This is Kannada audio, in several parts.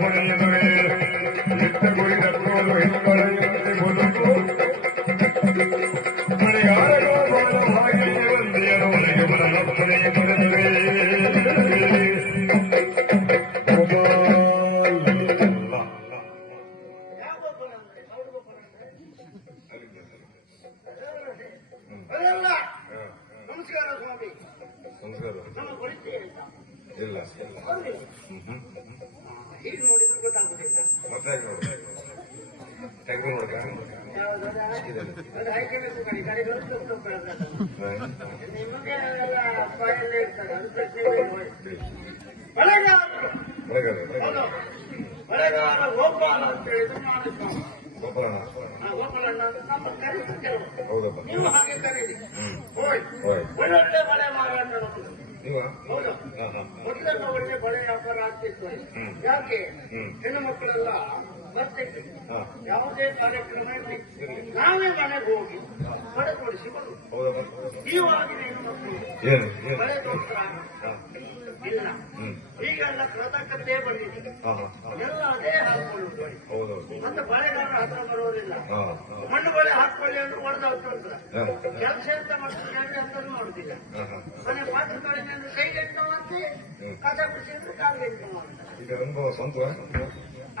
ಪಡೆಯುತ್ತವೆ ನಿಟ್ಟ ಗುರಿ ತಕ್ಕೋದು ಹಿಂಪಡೆಯುವಂತೆ ಬದುಕು ಮಳೆಗಾಲಗಳ ಬಾಲವಾಗಿ ಒಂದೆಯರು ಒಳಗೆ ಬರಲಪ್ಪನೆ ಬರುತ್ತವೆ ನಮಸ್ಕಾರ ಸ್ವಾಮಿ. ಇಲ್ಲ ಈಗ ನೋಡಿದ್ರು ಗೊತ್ತಾಗುದಿಲ್ಲ. ತೆಗೆದು ನೋಡ್ಕ ನಿಮಗೆ ಎಲ್ಲ ಬಾಯಲ್ಲೇ ಇರ್ತದೆ. ಅದು ಪ್ರಶ್ನೆ ಬಳೆಗಾರ ಗೋಪಾಲ ಅಂತ ಹೇಳಿದ್ರು ನಾನು ಗೋಪಾಲಣ್ಣ ಅಂತ ನಮ್ಮ ಕರೀತಾರೆ ಕೆಲವು. ನೀವು ಹಾಗೆ ಕರೀರಿ. ಒಳ್ಳೊಳ್ಳೆ ಬಳೆ ಮಾರಾಟ ಹೌದು. ಮೊದಲೆಲ್ಲ ಒಳ್ಳೆ ಬಳೆ ವ್ಯಾಪಾರ ಆಗ್ತಿತ್ತು. ಯಾಕೆ ಹೆಣ್ಣು ಮಕ್ಕಳೆಲ್ಲ ಬರ್ತಿತ್ತು. ಯಾವುದೇ ಕಾರ್ಯಕ್ರಮ ಇರಲಿ ನಾವೇ ಮನೆಗೆ ಹೋಗಿ ಬಳೆ ಕೊಡಿಸಿ ಬರುವುದು. ಈವಾಗಿನ ಹೆಣ್ಣು ಮಕ್ಕಳು ಬಳೆ ತೋರ್ಸ್ತಾರ ಇಲ್ಲ. ಈಗೆಲ್ಲ ಕೃತಕತೆ ಬಂದಿದೆ. ಎಲ್ಲ ಅದೇ ಹಾಕೊಳ್ಳುದು. ಮತ್ತೆ ಬಳೆಗಾರ ಹತ್ರ ಬರೋದಿಲ್ಲ. ಮಣ್ಣು ಬಳೆ ಹಾಕೊಳ್ಳಿ ಅಂದ್ರೆ ಹೊಡೆದೋಗ್ತಾರೆ. ಕೆಲಸ ಅಂತ ಮಾಡ್ತಾರೆ ಅಂತ ಮಾಡುದಿಲ್ಲ. ಮನೆ ಪಾತ್ರ ತೊಳೆದ ಅಂದ್ರೆ ಕೈಗೆಟ್ಟು ಮತ್ತೆ ಕಸ ಬಿಡಿಸಿ ಅಂದ್ರೆ ಕಾಲ್ಗೆಟ್ಟು ಮಾಡ್ತಾರೆ.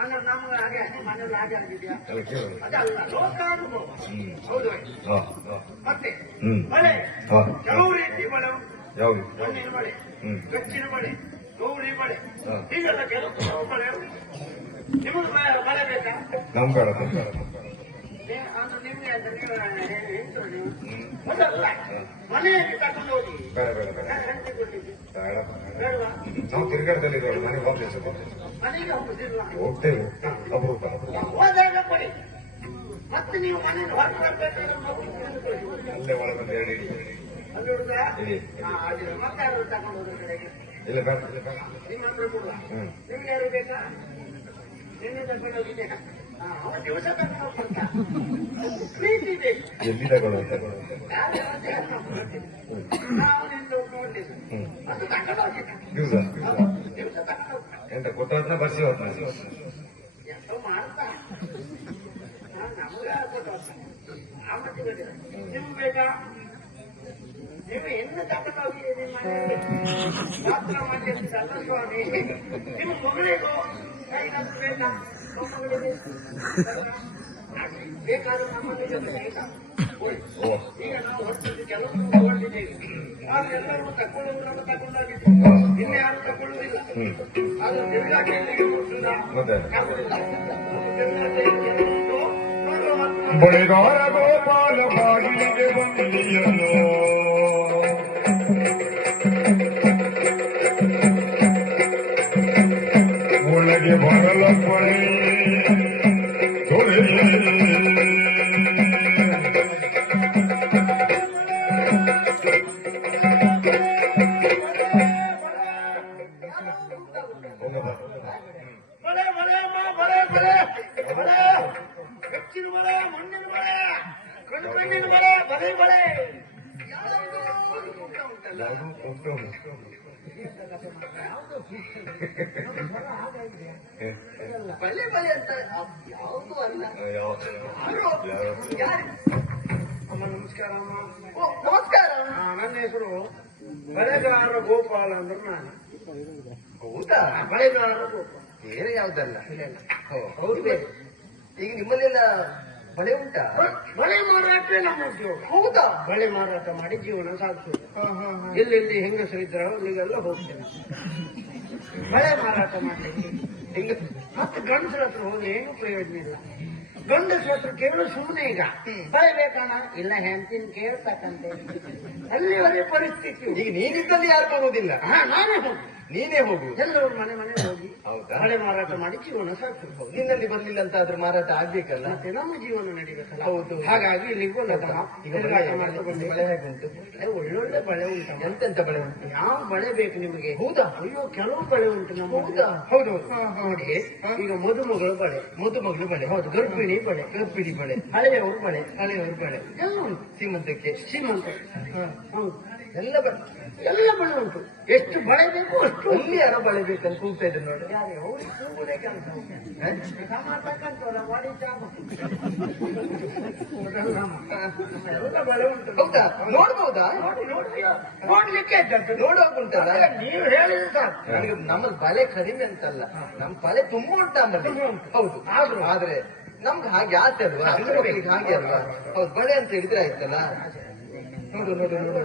ಅಂದ್ರೆ ನಮ್ಗೆ ಹಾಗೆ ಮನೇಲಿ ಹಾಗೆ ಆಗಿದೆಯಾ? ಅದಲ್ಲ ಲೋಕಾನುಭವ. ಹೌದು. ಮತ್ತೆ ಬಳೆ ಕೆಲವು ರೀತಿ ಬಳೆ ಉಂಟು. ಮಣ್ಣಿನ ಬಳೆ, ಗಚ್ಚಿನ ಬಳೆ, ಗೌಳಿ ಬಳೆ, ಹೀಗೆಲ್ಲ ಕೆಲವು ಬಳೆ ಉಂಟು. ನಿಮಗೆ ಬಳೆ ಬೇಕಾ? ಅಂದ್ರೆ ನಿಮ್ಗೆ ಅಂತ ನೀವು ಹೇಳ್ತಾರೆ ನೀವು ಅದಲ್ಲ ಮನೆಯಲ್ಲಿ ತಕೊಂಡು ಹೋಗಿ ಬೇಡವಾ? ನಾವು ತಿರುಗಾಡದಲ್ಲಿ ಮನೆ ವಾಪಸ್ ಮನೆಗೆ ಹಬ್ಬದಿಲ್ಲ ಹೋಗ್ತೇವೆ ಅಪರೂಪ ಹೋದಾಗ ಕೊಡಿ. ಮತ್ತೆ ನೀವು ಮನೆಯಿಂದ ಹೊರಗೆ ಬರ್ಬೇಕಾದ್ರೆ ಅಲ್ಲೇ ಒಳಗೊಂದು ಎರಡು ಅಲ್ಲಿ ಹುಡುಗ ಮತ್ತೆ ಯಾರು ತಕೊಂಡು ಹೋದ್ರ ಕಡೆಗೆ ಇಲ್ಲ ಬೇಡ ನಿಮ್ಮ ಹತ್ರ ಕೊಡುವ. ನಿಮ್ಗೆ ಯಾರು ಬೇಕಾ? ನಿನ್ನೆ ತಕೊಂಡು ಹೋಗಿದ್ದೆ. ಅವನು ದಿವಸ ತಕೊಂಡು ಹೋಗ್ತಾ ಪ್ರೀತಿ ಇದೆ. ಎಲ್ಲಿ ತಗೊಳ್ಳೋದು ನಾವು ನಿಂದ ನೋಡ್ಲಿಲ್ಲ. ಅದು ತಕೊಂಡು ಹೋಗಿದ್ದ ದಿವಸ ತಕೊಂಡು ಹೋಗ್ತಾ ಎಂತ ಕೊಟ್ಟೋದ್ನ ಬರ್ಸಿ ಹೋದ್ನ ಎಂತ ಮಾಡ್ತಾ ನಮಗೆ ಕೊಟ್ಟು ನಿಮ್ಗೆ ಬೇಕಾ? ನೀವು ಹೆಣ್ಣು ತಕೊಂಡು ಹೋಗಿ ನಿಮ್ಮ ಮಾತ್ರ ಮಾಡಿದ್ದಲ್ಲ ಸ್ವಾಮಿ. ನಿಮ್ಮ ಮಗಳಿಗೂ ಕೈಗಾದ್ರು ಬೇಕಾ? ಮಗಳಿಗೆ ಬೇಕಾದ್ರೂ ನಮ್ಮಲ್ಲಿ ಜೊತೆ ಆಯ್ತಾ? ಈಗ ನಾವು ಹೊರಟಿದ್ದು ಕೆಲವು ತಗೊಂಡಿದ್ದೇವೆ. ಆದ್ರೆ ಎಲ್ಲರೂ ತಗೊಳ್ಳುವುದನ್ನು ತಗೊಂಡಾಗಿತ್ತು. ಇನ್ನೇ ಯಾರು ತಗೊಳ್ಳುವುದಿಲ್ಲ. ಅದು ತಿರ್ಗಾ ಕೇಳಿಗೆ ಬಳೆಗಾರ ಗೋಪಾಲ ಬಾಗಿಲಿಗೆ ಬಂದಿಯನು ಒಳಗೆ ಬರಲಪ್ಪಣೆ ಬಳೆ ಬಳೆ ಬಳೆ ಬಳೆ ಬಳೆ ಗಚ್ಚಿನ ಬಳೆ, ಮಣ್ಣಿನ ಬಳೆ, ಕಣ್ಣಿನ ಬಳೆ, ಬಳೆ ಬಳೆ ಉಂಟಲ್ಲ. ಬಳೆ ಬಳೆ ಅಂತ ಯಾವುದು ಅಲ್ಲ. ಅಮ್ಮ ನಮಸ್ಕಾರ. ಅಮ್ಮ ನಮಸ್ಕಾರ. ನನ್ನ ಹೆಸರು ಬಳೆಗಾರ ಗೋಪಾಲ ಅಂದ್ರೆ ನಾನು. ಹೌದಾ? ಬಳೆಗಾರ ಗೋಪಾಲ ಬೇರೆ ಯಾವ್ದಲ್ಲ. ಹೌದು ಬೇರೆ. ಈಗ ನಿಮ್ಮಲ್ಲೆಲ್ಲ ಬಳೆ ಉಂಟಾ? ಬಳೆ ಮಾರಾಟ ನಮ್ಮ ಉದ್ಯೋಗ. ಹೌದಾ? ಬಳೆ ಮಾರಾಟ ಮಾಡಿ ಜೀವನ ಸಾಗಿಸೋದು. ಎಲ್ಲೆಲ್ಲಿ ಹೆಂಗಸರಿದ್ರ ಅಲ್ಲಿಗೆಲ್ಲ ಹೋಗ್ತೇನೆ ಬಳೆ ಮಾರಾಟ ಮಾಡ್ಲಿಕ್ಕೆ. ಮತ್ತೆ ಗಂಡಸರ ಹತ್ರ ಹೋದ್ರೆ ಏನು ಪ್ರಯೋಜನ ಇಲ್ಲ. ಗಂಡಸರ ಹತ್ರ ಕೇಳು ಸುಮ್ಮನೆ. ಈಗ ಬಳೆ ಬೇಕಣ್ಣ ಇಲ್ಲ ಹೆಂಡತಿನ ಕೇಳ್ತಕ್ಕಂತೆ ಅಲ್ಲಿವರೆಗೆ ಪರಿಸ್ಥಿತಿ. ಈಗ ನೀನಿದ್ದಲ್ಲಿ ಯಾರು ಬರುವುದಿಲ್ಲ. ನಾನೇ ಹೋಗಿ ನೀನೇ ಹೋಗು. ಎಲ್ಲರೂ ಮನೆ ಮನೆ ಹೋಗಿ ಹೌದಾ? ಬಳೆ ಮಾರಾಟ ಮಾಡಿ ಜೀವನ ಸಾಗಿಸಬಹುದು. ನಿನ್ನಲ್ಲಿ ಬರ್ಲಿಲ್ಲ ಅಂತ ಆದ್ರೂ ಮಾರಾಟ ಆಗ್ಬೇಕಲ್ಲ. ಮತ್ತೆ ನಮ್ಮ ಜೀವನ ನಡಿಬೇಕಲ್ಲ. ಹೌದು. ಹಾಗಾಗಿ ಇಲ್ಲಿಗೂ ಈಗ ಬಳೆ ಹೇಗೆ ಉಂಟು? ಒಳ್ಳೊಳ್ಳೆ ಬಳೆ ಉಂಟು. ಎಂತೆಂತ ಬಳೆ ಉಂಟು? ಯಾವ ಬಳೆ ಬೇಕು ನಿಮಗೆ? ಹೌದಾ? ಅಯ್ಯೋ ಕೆಲವು ಬಳೆ ಉಂಟು ನಮ್ಮ. ಹೌದಾ? ಹೌದು. ನೋಡಿ ಈಗ ಮದುಮಗಳ ಬಳೆ, ಮದುಮಗಳು ಬಳೆ. ಹೌದು. ಗರ್ಭಿಣಿ ಬಳೆ, ಗರ್ಭಿಣಿ ಬಳೆ, ಹಳೆಯವರು ಬಳೆ, ಹಳೆಯವರು ಬಳೆ ಎಲ್ಲ ಉಂಟು. ಸೀಮಂತಕ್ಕೆ ಶ್ರೀಮಂತ. ಹೌದು. ಎಲ್ಲ ಎಲ್ಲ ಬಳೆ ಉಂಟು. ಎಷ್ಟು ಬಳೆ ಬೇಕು ಅಷ್ಟು ಉಂಟು. ಅಲ್ಲಿ ಯಾರೋ ಬಳೆ ಬೇಕಂತ ಕೂಗ್ತಾ ಇದ್ರು ನೋಡಿ. ಯಾರೇ ಅವ್ರಿಗೆ ಕೂಗುದೇ ಕೆಲಸ. ಸಮಾತಕ್ಕಂತಲ್ಲ ಮಾಡಿ ಎಲ್ಲ ಬಳೆ ಉಂಟು. ಹೌದಾ? ನೋಡ್ಬಹುದಾ? ನೋಡ್ಲಿಕ್ಕೆ ಇದ್ದದ್ದು. ನೋಡುವಾಗುಂಟಲ್ಲ. ನೀವು ಹೇಳಿದ್ರೆ ಸಾಕು. ನನಗೆ ನಮ್ಮಲ್ಲಿ ಬಳೆ ಕಡಿಮೆ ಅಂತಲ್ಲ, ನಮ್ ಬಳೆ ತುಂಬಾ ಉಂಟು ನಮ್ಮಲ್ಲಿ. ಹೌದು, ಆದ್ರೆ ನಮ್ಗೆ ಹಾಗೆ ಆಸೆ ಅಲ್ವಾ, ಹೆಣ್ಣು ಮಕ್ಕಳಿಗೆ ಹಾಗೆ ಅಲ್ವಾ. ಹೌದು, ಬಳೆ ಅಂತ ಹೇಳಿದ್ರೆ ಆಯ್ತಲ್ಲ. ನೋಡು ನೋಡು ನೋಡು.